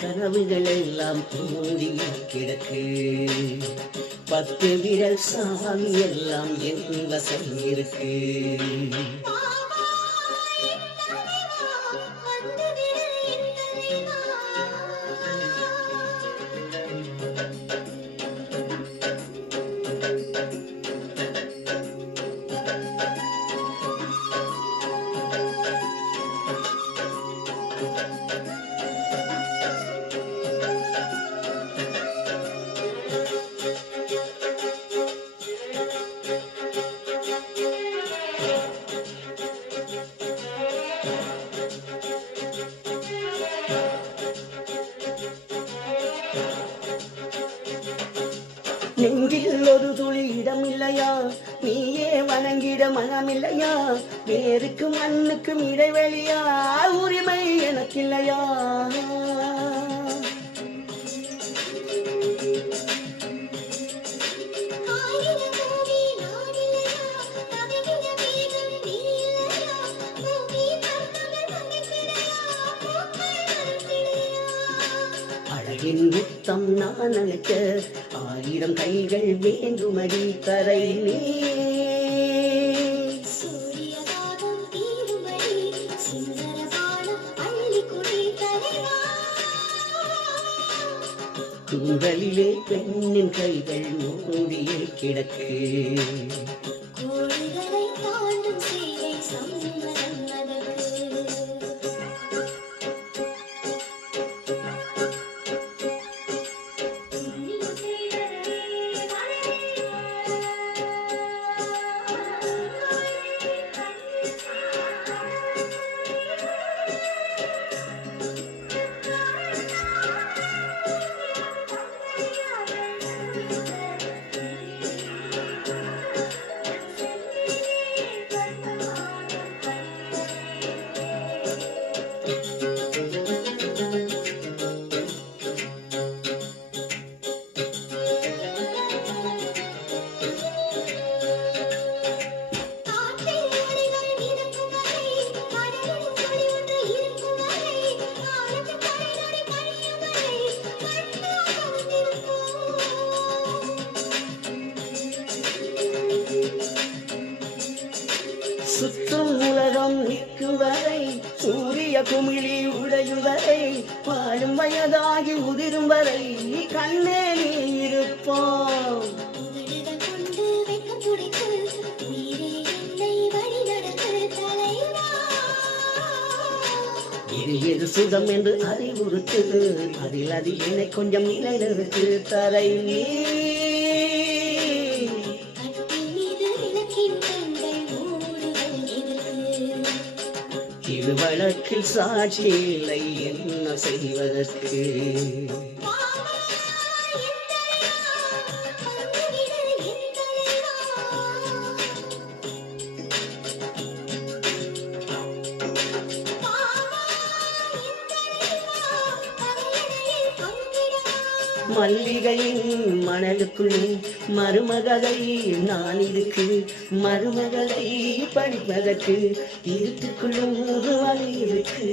கனவுகள் எல்லாம் மூடி கிடக்கு 10 விரல் சாமி எல்லாம் என் வசம் இருக்கு. நெஞ்சில் ஒரு துளி இடம் இல்லையா, நீயே வணங்கிட மனமில்லையா, வேருக்கும் மண்ணுக்கும் இடைவெளியா, உரிமை எனக்கில்லையா? அழகின் முத்தம் நான் நினைக்க 1000 கைகள் வேண்டுமடி தரை நீ. தூங்கலிலே பெண்ணின் கைகள் மூடியே கிடக்கு. சுற்றும் உலகம் நிற்கும் வரை, சூரிய குமிழி உடையும் வரை, வாழும் வயதாகி உதிரும் வரை கண்ணே நீ இருப்போம். எது சுகம் என்று அறிவுறுத்து, அதில் என்னை கொஞ்சம் நிலைநிறுத்து தரை நீ. இது வழக்கில் சாட்சி இல்லை, என்ன செய்வதற்கு? மல்லிகையின் மணலுக்குள்ளே மருமகளை நான் இருக்கு, மருமகளை படிப்பதற்கு இருட்டுக்குள்ளும் ஒரு வழி இருக்கு.